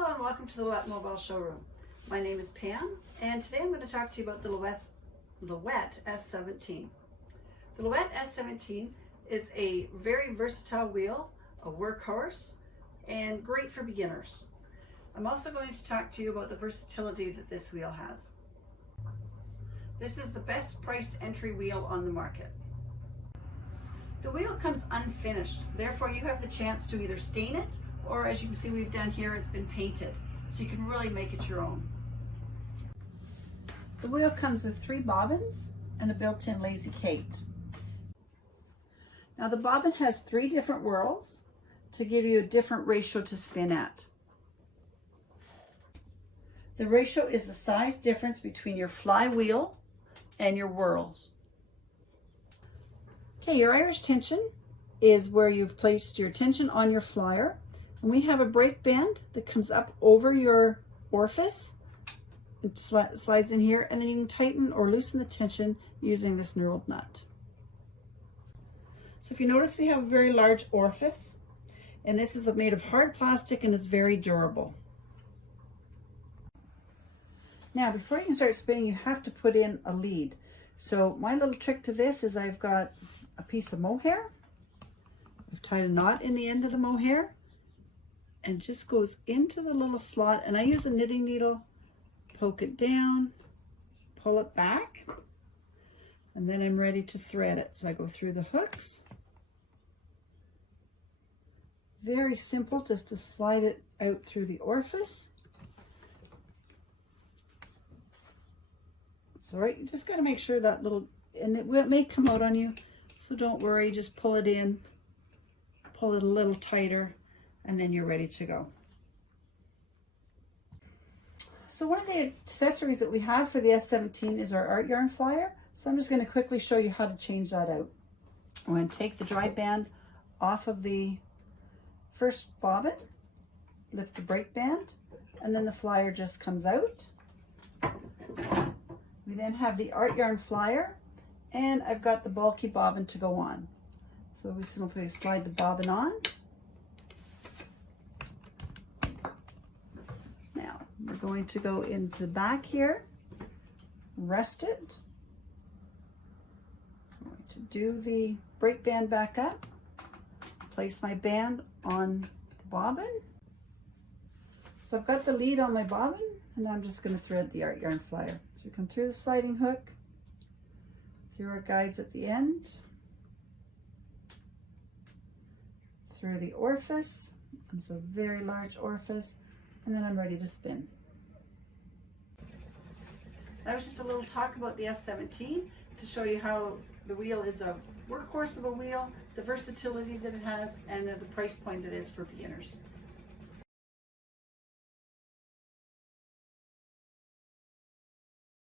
Hello and welcome to the Louët Mobile Showroom. My name is Pam and today I'm going to talk to you about the Louët S17. The Louët S17 is a very versatile wheel, a workhorse, and great for beginners. I'm also going to talk to you about the versatility that this wheel has. This is the best price entry wheel on the market. The wheel comes unfinished, therefore you have the chance to either stain it, or as you can see we've done here, it's been painted, so you can really make it your own. The wheel comes with 3 bobbins and a built-in lazy Kate. Now the bobbin has 3 different whirls to give you a different ratio to spin at. The ratio is the size difference between your flywheel and your whirls. Okay, your Irish tension is where you've placed your tension on your flyer. And we have a brake band that comes up over your orifice. It slides in here, and then you can tighten or loosen the tension using this knurled nut. So if you notice, we have a very large orifice, and this is made of hard plastic and is very durable. Now, before you can start spinning, you have to put in a lead. So my little trick to this is I've got a piece of mohair. I've tied a knot in the end of the mohair and just goes into the little slot, and I use a knitting needle, poke it down, pull it back, and then I'm ready to thread it. So I go through the hooks. Very simple, just to slide it out through the orifice. It's all right, you just got to make sure that little, and it may come out on you, so don't worry, just pull it in, pull it a little tighter, and then you're ready to go. So one of the accessories that we have for the S17 is our art yarn flyer. So I'm just going to quickly show you how to change that out. I'm going to take the dry band off of the first bobbin, lift the brake band, and then the flyer just comes out. We then have the art yarn flyer, and I've got the bulky bobbin to go on. So we simply slide the bobbin on. Now we're going to go into the back here, rest it. I'm going to do the brake band back up, place my band on the bobbin. So I've got the lead on my bobbin, and I'm just going to thread the art yarn flyer. So we come through the sliding hook, through our guides at the end, through the orifice, it's a very large orifice, and then I'm ready to spin. That was just a little talk about the S17 to show you how the wheel is a workhorse of a wheel, the versatility that it has, and the price point that it is for beginners.